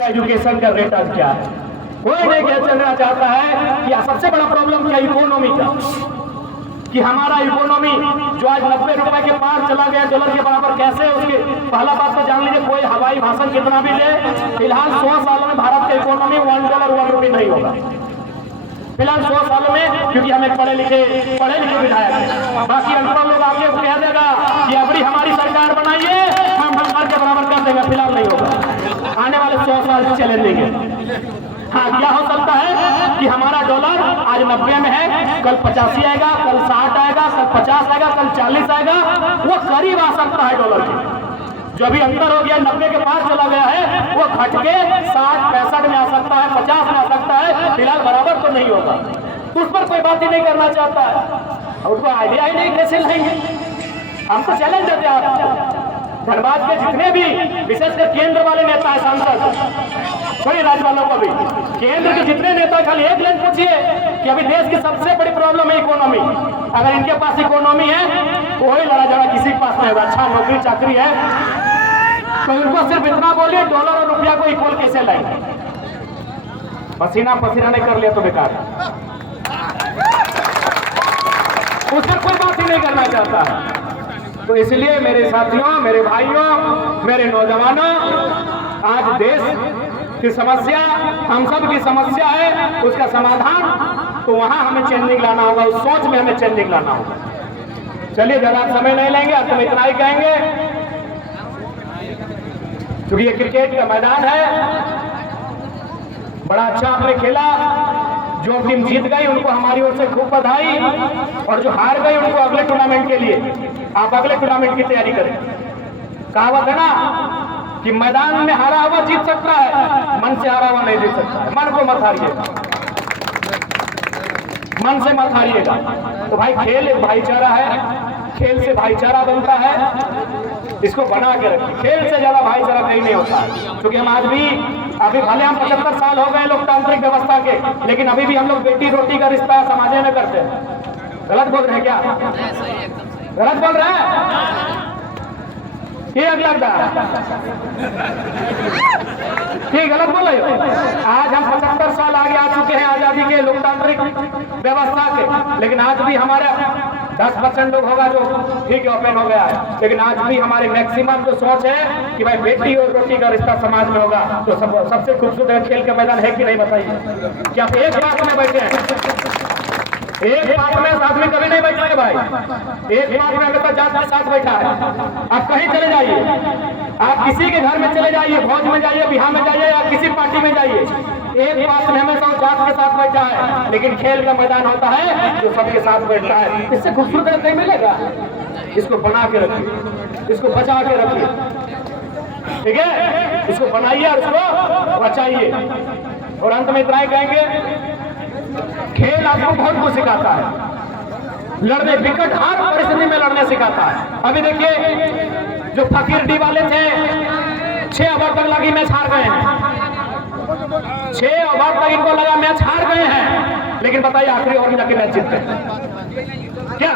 Education का rate आज क्या है? कोई नहीं क्या चलना चाहता है कि सबसे बड़ा प्रॉब्लम क्या इकोनॉमी का, कि हमारा इकोनॉमी जो आज 90 रुपए के पार चला गया डॉलर के बराबर, कैसे उसके पहला बात तो जान लीजिए, कोई हवाई भाषण कितना भी ले, फिलहाल 100 सालों में भारत का इकोनॉमी $1 1 रुपये नहीं होगा फिलहाल 100 सालों में, क्योंकि हम एक पढ़े लिखे विधायक हैं। बाकी अनपढ़ लोग आगे कह देगा कि अबड़ी हमारी सरकार बनाइए, हम भर के बराबर कर देगा, फिलहाल नहीं होगा, आने वाले 100 साल चले देंगे। हाँ, क्या हो सकता है कि हमारा डॉलर आज 90 में है, कल 85 आएगा, कल 60 आएगा, कल 50 आएगा, कल 40 आएगा, वो करीब आ सकता है डॉलर के। जो अभी अंतर हो गया 90 के पार चला गया है, वो घट के 60 65 में आ सकता है, 50 में आ सकता है, फिलहाल बराबर तो नहीं होगा। तो उस पर कोई बात ही नहीं करना चाहता है, और उसको आइडिया ही नहीं कैसे लाएंगे। हम तो चैलेंज देते हैं आप धनबाद के जितने भी विशेषकर केंद्र वाले नेता है, सांसद, कोई राज्य वालों को भी, केंद्र के जितने नेता, खाली एक लाइन पूछिए कि अभी देश की सबसे बड़ी प्रॉब्लम है इकोनॉमी। अगर इनके पास इकोनॉमी है, कोई लड़ा झगड़ा किसी के पास नहीं होगा, अच्छा नौकरी चाकरी है, तो इनको सिर्फ इतना बोलिए डॉलर और रुपया को इक्वल कैसे लाएंगे। पसीना नहीं कर लिया तो बेकार, उस पर कोई बात ही नहीं करना चाहता है। तो इसलिए मेरे साथियों, मेरे भाइयों, मेरे नौजवानों, आज देश की समस्या हम सब की समस्या है, उसका समाधान तो वहां हमें चेंजिंग लाना होगा, उस सोच में हमें चेंजिंग लाना होगा। चलिए ज्यादा समय नहीं लेंगे, अब तुम इतना ही कहेंगे, क्योंकि ये क्रिकेट का मैदान है, बड़ा अच्छा आपने खेला। जो टीम जीत गई उनको हमारी ओर से खूब बधाई, और जो हार गई उनको अगले टूर्नामेंट के लिए आप अगले टूर्नामेंट की तैयारी करें। कहावत है ना कि मैदान में हारा हुआ जीत सकता है, मन से हारा हुआ नहीं जीत सकता है। मन को मत हारिएगा, मन से मत हारिएगा। तो भाई खेल एक भाईचारा है, खेल से भाईचारा बनता है, इसको बना के रखें। खेल से ज्यादा भाईचारा कहीं नहीं होता है, क्योंकि हम आज भी, अभी भले हम 75 साल हो गए लोकतांत्रिक व्यवस्था के, लेकिन अभी भी हम लोग बेटी रोटी का रिश्ता समाजे में करते हैं। गलत बोल रहे हैं क्या? गलत बोल रहे हैं? ये लगता है ठीक गलत बोल रहे हो। आज हम 75 साल आगे आ चुके हैं आजादी के लोकतांत्रिक व्यवस्था के, लेकिन आज भी हमारे 10% लोग होगा जो ठीक है ओपन हो गया है, लेकिन आज भी हमारे मैक्सिमम जो सोच है कि भाई बेटी और रोटी का रिश्ता समाज में होगा। तो सबसे खूबसूरत खेल का मैदान है कि नहीं बताइए? क्या आप एक बात में बैठे हैं? एक बात में साथ में कभी नहीं बैठेंगे भाई, एक बात में अगर तो जात के साथ बैठा है। आप कहीं चले जाइए, आप किसी के घर में चले जाइए, फौज में जाइए, बिहार में जाइए, या किसी पार्टी में जाइए, एक बात में हमेशा जात के साथ बैठा है, लेकिन खेल का मैदान होता है जो सबके साथ बैठता है। इससे खूबसूरत नहीं मिलेगा। इसको बना के रखिए, इसको बचा के रखिए, ठीक है? इसको बनाइए और इसको बचाइए। और अंत में इतना ही कहेंगे, खेल आपको बहुत कुछ सिखाता है, लड़ने, विकट हर परिस्थिति में लड़ने सिखाता है। अभी देखिए जो फकीर डी वाले थे, 6 ओवर तक लगी मैच हार गए हैं, 6 ओवर तक इनको लगा मैच हार गए हैं, लेकिन बताइए आखिरी ओवर में जाके मैच जीतते क्या?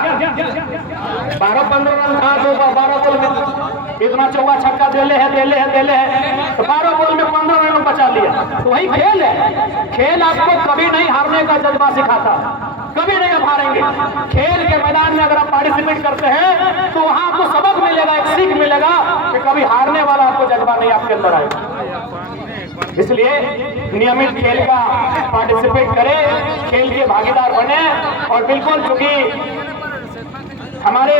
12-15 रन था, तो 12 बॉल में इतना चौका छक्का देले है, तो 12 बॉल में 15 रन बचा लिया। तो वही खेल है। खेल आपको कभी नहीं हारने का जज्बा सिखाता, कभी नहीं आप हारेंगे। खेल के मैदान में अगर आप पार्टिसिपेट करते हैं तो वहां आपको सबक मिलेगा, एक सीख मिलेगा कि कभी हारने वाला आपको जज्बा नहीं आपके अंदर आएगा। इसलिए नियमित खेल का पार्टिसिपेट करें, खेल के भागीदार बने, और बिल्कुल चूंकि हमारे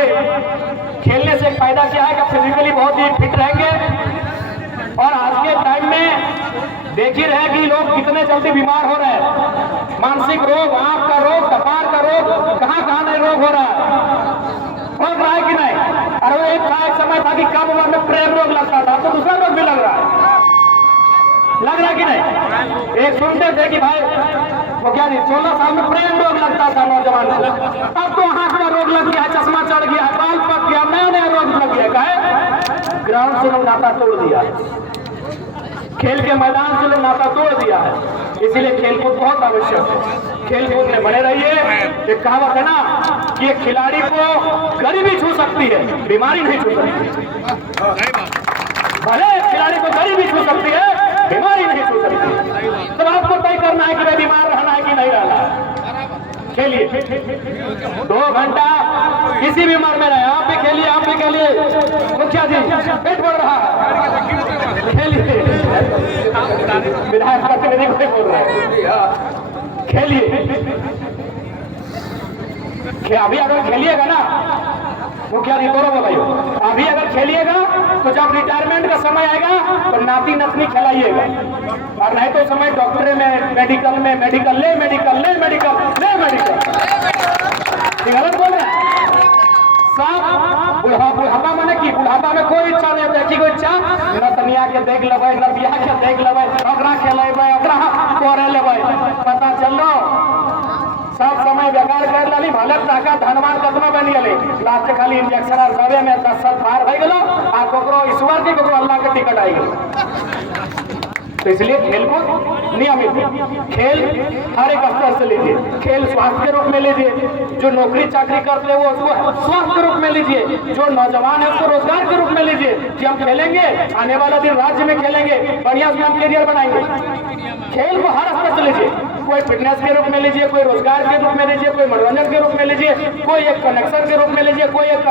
खेलने से फायदा क्या है कि फिजिकली बहुत ही फिट रहेंगे। और आज के टाइम में देख ही रहे कि लोग कितने जल्दी बीमार हो रहे हैं, मानसिक रोग, आंख का रोग, कपार का रोग, कहां नहीं रोग हो रहा है कि नहीं? अरे एक समय था कि कम उम्र में प्रेम रोग लगता था, तो दूसरा रोग भी लग रहा है कि नहीं? एक सुनते थे कि भाई वो क्या 16 साल में प्रेम रोग लगता था नौजवान को, अब तो हाथ का रोग लग गया, चश्मा चढ़ गया, बाल पक गया, नया रोग लग गया। कहे ग्राउंड से लोग नाता तोड़ दिया, खेल के मैदान से लोग नाता तोड़ दिया है। इसीलिए खेलकूद बहुत आवश्यक है, खेलकूद में बने रहिए। एक कहावत है ना कि एक खिलाड़ी को गरीबी छू सकती है, बीमारी नहीं छू सकती। भले खिलाड़ी को गरीबी छू सकती है, बीमारी नहीं खेलिए 2 घंटा किसी भी उम्र में रहे, आप भी खेलिए, आप भी खेलिए। मुखिया जी पेट बढ़ रहा है, खेलिए। विधायक प्रतिनिधि को बोल रहे हैं, खेलिए। अभी अगर खेलिएगा ना मुखिया जी, तोड़ो भाई, अभी अगर खेलिएगा तो जब रिटायरमेंट का समय आएगा तो नाती नतनी खिलाइएगा, और नहीं तो समय डॉक्टरी में, मेडिकल में, मेडिकल ले मेडिकल ले मेडिकल ले मेडिकल। गलत बोल रहे हैं सब। बुढ़ापा मैंने की, बुढ़ापा में कोई इच्छा नहीं होती, कोई इच्छा नतनिया के देख लेबै, नतिया के देख लेबै, ओकरा खेलेबै, ओकरा करे लेबै। पता चलो सब समय बेकार कर ली, भले टाका धनवान कतना बन गए, लास्ट खाली इंजेक्शन और दवे में 10 साल पार हो गलो, आ ककरो ईश्वर की ककरो अल्लाह के टिकट आई गई। तो इसलिए खेल को नियमित, खेल हर एक स्तर से लीजिए। खेल स्वास्थ्य के रूप में लीजिए, जो नौकरी चाकरी करते हैं वो उसको स्वास्थ्य के रूप में लीजिए, जो नौजवान है उसको रोजगार के रूप में लीजिए कि हम खेलेंगे, आने वाला दिन राज्य में खेलेंगे, बढ़िया से हम करियर बनाएंगे। खेल को हर स्तर से लीजिए, कोई फिटनेस के रूप में लीजिए, कोई रोजगार के रूप में लीजिए, कोई मनोरंजन के रूप में लीजिए, कोई एक कनेक्शन के रूप में लीजिए, कोई एक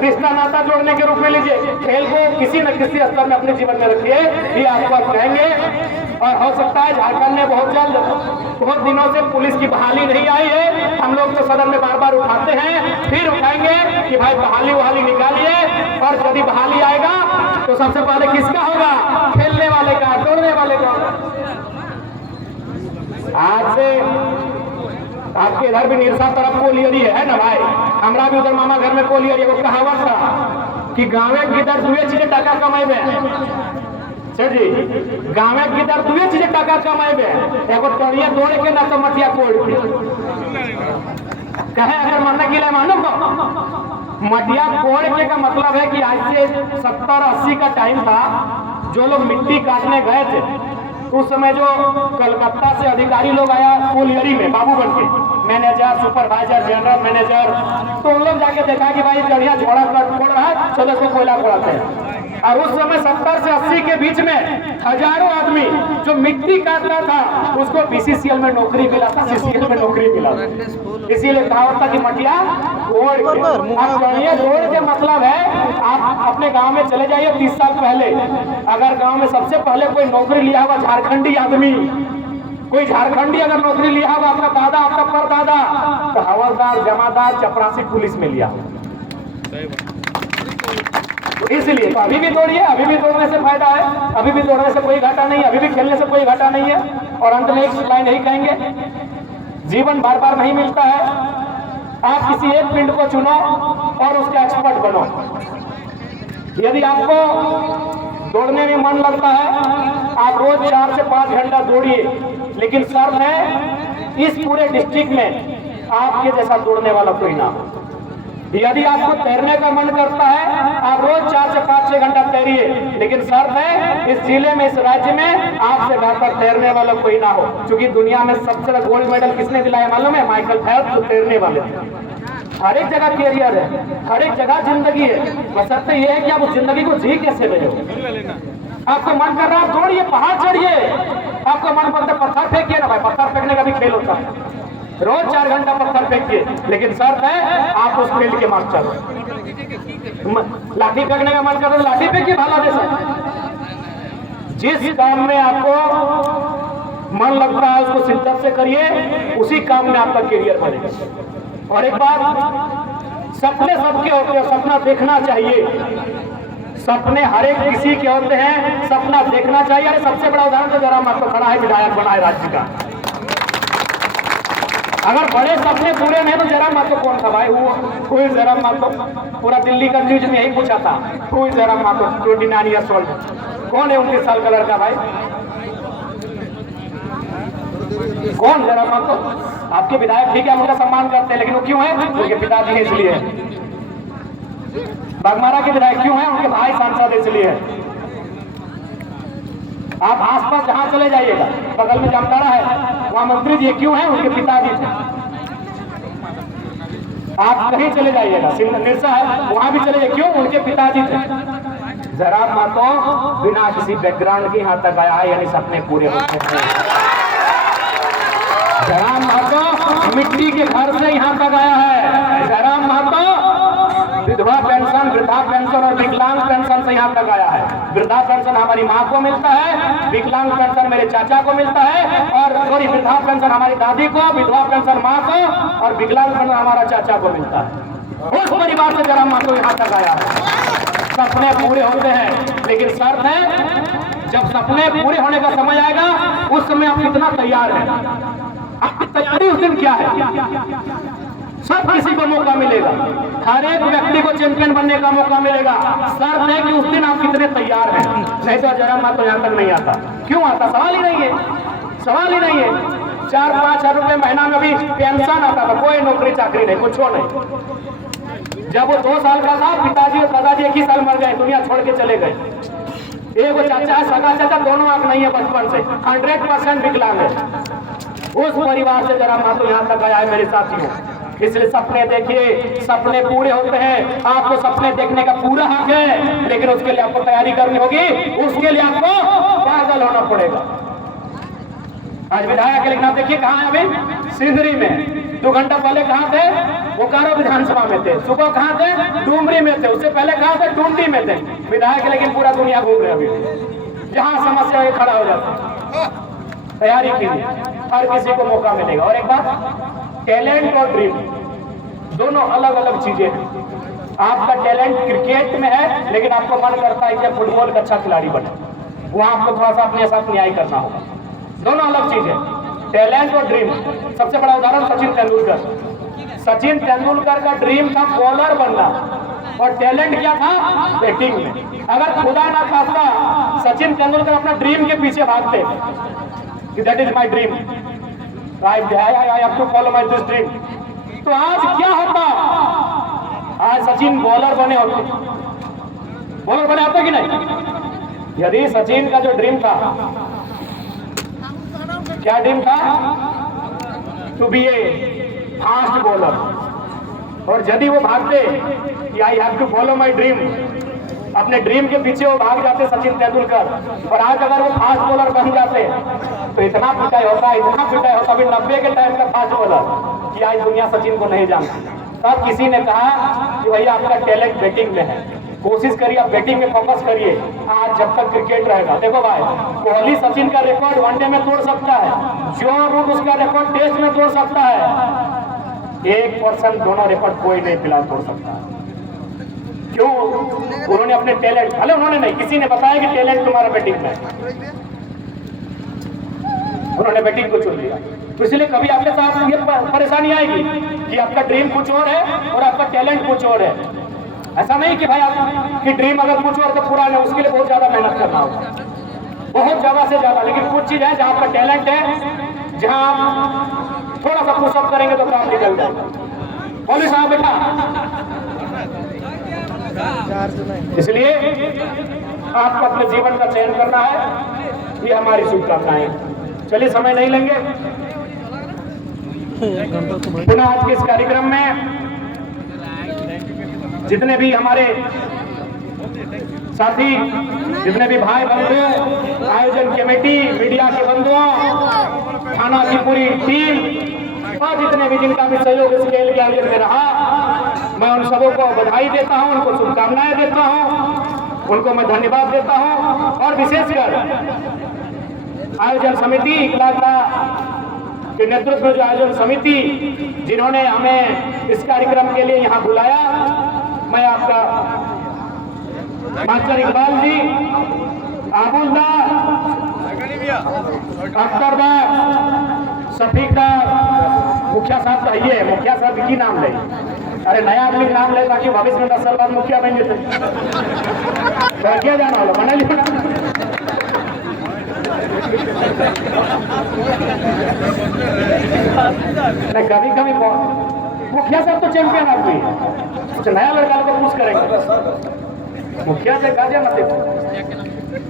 रिश्ता नाता जोड़ने के रूप में लीजिए। खेल को किसी न किसी स्तर में अपने जीवन में रखिए, ये आपको आप कहेंगे। और हो सकता है झारखंड में बहुत जल्द, बहुत दिनों से पुलिस की बहाली नहीं आई है, हम लोग तो सदन में बार बार उठाते हैं, फिर उठाएंगे कि भाई बहाली वहाली निकालिए। और यदि बहाली आएगा तो सबसे पहले किसका होगा? खेलने वाले का, दौड़ने वाले का। आज से आपके इधर भी निरसा तरफ कोलियरी है ना भाई, हमरा भी उधर मामा घर में कोलियरी। वो कहावत था कि गाँव की दर 2 चीजें टाका कमाइबे जी, गाँव की दर 2 चीजें टाका कमाइबे, एगो टड़िया दौड़ के ना तो मटिया कोड़ के। कहे अगर मानने के लिए मालूम हो, मटिया कोड़ के का मतलब है कि आज से 70-80 का टाइम था, जो लोग मिट्टी काटने गए थे उस समय जो कलकत्ता से अधिकारी लोग आया कोलियरी में बाबू बन के, मैनेजर, सुपरवाइजर, जनरल मैनेजर, तो उन लोग जाके देखा कि भाई बढ़िया झोड़ा फोड़ रहा है, चलो इसको कोयला फोड़ाते हैं। और उस समय 70 से 80 के बीच में हजारों आदमी जो मिट्टी काटता था उसको बीसीसीएल में नौकरी मिला था, सीसीएल में नौकरी मिला था। इसीलिए कहावत था कि मटिया कोड़ के। तोड़ के मतलब है आप अपने गांव में चले जाइए 30 साल पहले, अगर गांव में सबसे पहले कोई नौकरी लिया हुआ झारखंडी आदमी, कोई झारखंडी अगर नौकरी लिया हुआ, आपका दादा, आपका परदादा, तो हवलदार, जमादार, चपरासी पुलिस में लिया। इसलिए तो अभी भी दौड़िए, अभी भी दौड़ने से फायदा है, अभी भी दौड़ने से कोई घाटा नहीं है, अभी भी खेलने से कोई घाटा नहीं है। और अंत में एक लाइन यही कहेंगे, जीवन बार बार नहीं मिलता है, आप किसी एक फील्ड को चुनो और उसका एक्सपर्ट बनो। यदि आपको दौड़ने में मन लगता है, आप रोज 4 से 5 घंटा दौड़िए, लेकिन शर्त है इस पूरे डिस्ट्रिक्ट में आपके जैसा दौड़ने वाला कोई ना हो। यदि आपको तैरने का मन करता है, आप रोज 4 से 5-6 घंटा तैरिए, लेकिन शर्त है इस जिले में, इस राज्य में आपसे बेहतर तैरने वाला कोई ना हो। क्योंकि दुनिया में सबसे ज्यादा गोल्ड मेडल किसने दिलाया मालूम है? माइकल फेल्प्स, जो तैरने वाले। हर एक जगह कैरियर है, हर एक जगह जिंदगी है, बशर्ते ये है कि आप उस जिंदगी को जी कैसे रहे। आपको मन कर रहा है दौड़िए, पहाड़ चढ़िए, आपको मन करता है पत्थर फेंकिए ना भाई, पत्थर फेंकने का भी खेल होता है, रोज 4 घंटा पत्थर फेंकिए, लेकिन शर्त है आप उस फील्ड के मास्टर हो। लाठी फेंकने का मन कर रहा है, लाठी फेंकिए भाला जैसा। जिस काम में आपको मन लगता है उसको शिद्दत से करिए, उसी काम में आपका करियर बनेगा। और एक बात, सपने सबके होते हैं, सपना देखना चाहिए। सपने हर एक किसी के होते हैं, सपना देखना चाहिए। अरे सबसे बड़ा उदाहरण तो जरा मत खड़ा है, विधायक बना है राज्य का। अगर बड़े सपने पूरे नहीं तो जरा मातो कौन था भाई? वो कोई जरा मातो, पूरा दिल्ली का न्यूज में यही पूछा था, कोई जरा मातो 29 ईयर्स ओल्ड, कौन है 29 साल का लड़का भाई? कौन जरा मातो? आपके विधायक ठीक है, उनका सम्मान करते हैं, लेकिन वो क्यों है? उनके पिताजी है इसलिए। बागमारा के विधायक क्यों है? उनके भाई सांसद इसलिए। आप आसपास जहां चले जाइएगा, बगल में जामताड़ा है, वहां मंत्री जी क्यों हैं? उनके पिताजी थे। आप कहीं चले जाइएगा, निरसा है, वहां भी चले जाइए, क्यों? उनके पिताजी थे। जरा मातो बिना किसी बैकग्राउंड के यहां तक आया है, यानी सपने पूरे होते हैं। जरा मातो मिट्टी के घर से यहाँ तक आया है। जयराम महतो विधवा पेंशन, वृद्धा पेंशन और विकलांग पेंशन से यहाँ तक आया है। वृद्धा पेंशन हमारी माँ को मिलता है, विकलांग पेंशन मेरे चाचा को मिलता है, और सॉरी वृद्धा पेंशन हमारी दादी को, विधवा पेंशन माँ को, और विकलांग पेंशन हमारा चाचा को मिलता है। उस परिवार से जयराम महतो यहाँ तक आया है। सपने पूरे होते हैं, लेकिन शर्त है जब सपने पूरे होने का समय आएगा उस समय आप कितना तैयार हैं, आपकी तैयारी उस दिन क्या है। सब किसी को मौका मिलेगा, हर एक व्यक्ति को चैंपियन बनने का मौका मिलेगा। शर्त है कि उस दिन आप कितने तैयार हैं। नहीं तो जयराम महतो यहाँ तक नहीं आता। क्यों आता? सवाल ही नहीं है, सवाल ही नहीं है। 4-5 हजार रुपए महीना में भी पेंशन आता था, कोई नौकरी चाकरी नहीं, कुछ नहीं। जब वो 2 साल का था, पिताजी और दादाजी एक ही साल मर गए, दुनिया छोड़ के चले गए। एक वो चाचा है, सगा चाचा, दोनों आंख नहीं है बचपन से, 100% विकलांग है। उस परिवार से जयराम महतो यहाँ तक आया है मेरे साथियों। इसलिए सपने देखिए, सपने पूरे होते हैं। आपको सपने देखने का पूरा हक है, लेकिन उसके लिए आपको तैयारी करनी होगी, उसके लिए आपको पागल होना पड़ेगा। आज विधायक के लेकिन आप देखिए कहाँ है अभी? सिंदरी में। 2 घंटा पहले कहाँ थे? बोकारो विधानसभा में थे। सुबह कहाँ थे? डुमरी में थे। उससे पहले कहाँ थे? टुंडी में थे। विधायक लेकिन पूरा दुनिया घूम रहे अभी, जहाँ समस्या है खड़ा हो जाता। तैयारी कीजिए, हर किसी को मौका मिलेगा। और एक बात, टैलेंट और ड्रीम दोनों अलग अलग चीजें हैं। आपका टैलेंट क्रिकेट में है, लेकिन आपको मन करता है कि फुटबॉल का अच्छा खिलाड़ी बने, वहां आपको थोड़ा सा अपने साथ न्याय करना होगा। दोनों अलग चीजें, टैलेंट और ड्रीम। सबसे बड़ा उदाहरण सचिन तेंदुलकर। सचिन तेंदुलकर का ड्रीम था बॉलर बनना, और टैलेंट क्या था? बैटिंग में। अगर खुदा ना खास्ता सचिन तेंदुलकर अपना ड्रीम के पीछे भागते, that is my dream, I have to follow my this dream, तो आज क्या होता? आज सचिन बॉलर बने होते, बॉलर बने होते कि नहीं? यदि सचिन का जो ड्रीम था, क्या ड्रीम था? To be a fast bowler, और यदि वो भागते कि I have to follow my dream, अपने ड्रीम के पीछे वो भाग जाते सचिन तेंदुलकर, और आज अगर वो फास्ट बॉलर बन जाते तो इतना पिटाई होता, इतना पिटाई होता अभी 90 के टाइम का फास्ट बॉलर कि आज दुनिया सचिन को नहीं जानती। तब किसी ने कहा कि भैया आपका टैलेंट बैटिंग में है, कोशिश करिए आप बैटिंग में फोकस करिए, आज जब तक क्रिकेट रहेगा। देखो भाई, कोहली सचिन का रिकॉर्ड वनडे में तोड़ सकता है, जो रूट उसका रिकॉर्ड टेस्ट में तोड़ सकता है, 1% दोनों रिकॉर्ड कोई नहीं फिलहाल तोड़ सकता। क्यों? उन्होंने अपने टैलेंट, भले उन्होंने नहीं, किसी ने बताया कि टैलेंट तुम्हारा बैटिंग में, उन्होंने बैटिंग को चुन लिया। तो इसलिए कभी आपके साथ ये परेशानी आएगी कि आपका ड्रीम कुछ और है और आपका टैलेंट कुछ और है। ऐसा नहीं कि भाई आपकी ड्रीम अगर कुछ और तो पूरा है, उसके लिए बहुत ज्यादा मेहनत करना होगा, बहुत ज्यादा से ज्यादा। लेकिन कुछ चीज है जहाँ आपका टैलेंट है, जहाँ आप थोड़ा सा पुशअप करेंगे तो काम निकल जाएगा। बोलिए साहब बेटा, इसलिए आपको अपने जीवन का चयन करना है, ये हमारी शुभकामनाएं। चलिए समय नहीं लेंगे, पुनः आज के इस कार्यक्रम में जितने भी हमारे साथी, जितने भी भाई बंधु, आयोजन कमेटी, मीडिया के बंधुओं, थाना की पूरी टीम, और जितने भी जिनका भी सहयोग इस खेल के आयोजन में रहा, मैं उन सबों को बधाई देता हूं, उनको शुभकामनाएं देता हूं, उनको मैं धन्यवाद देता हूं। और विशेषकर आयोजन समिति इकलाता के नेतृत्व में जो आयोजन समिति जिन्होंने हमें इस कार्यक्रम के लिए यहाँ बुलाया, मैं आपका मास्टर इकबाल जी, आबुलदार, अख्तरदार, शफीकदार, मुखिया साहब कहिए, मुखिया साहब की नाम ले, अरे नया आदमी नाम ले ताकि भविष्य में 10 साल बाद मुखिया बन जाते, क्या जाना होगा बना लिया। कभी कभी मुखिया साहब तो चैंपियन आदमी है, कुछ नया लड़का को पूछ करेंगे, मुखिया से कहा मत देखो।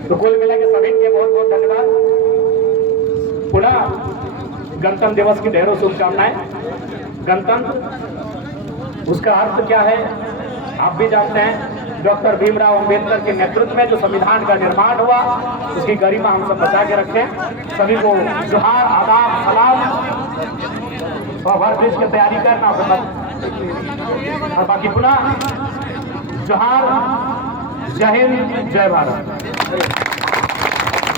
तो कुल मिला के सभी के बहुत बहुत धन्यवाद। पुनः गणतंत्र दिवस की ढेरों शुभकामनाएं। गणतंत्र, उसका अर्थ क्या है आप भी जानते हैं। डॉक्टर भीमराव अंबेडकर के नेतृत्व में जो संविधान का निर्माण हुआ, उसकी गरिमा हम सब बचा के रखें। सभी को जोहार, आदाब, सलाम। ओवर ब्रिज की तैयारी करना और बाकी पुनः जोहार, जय हिंद, जय भारत।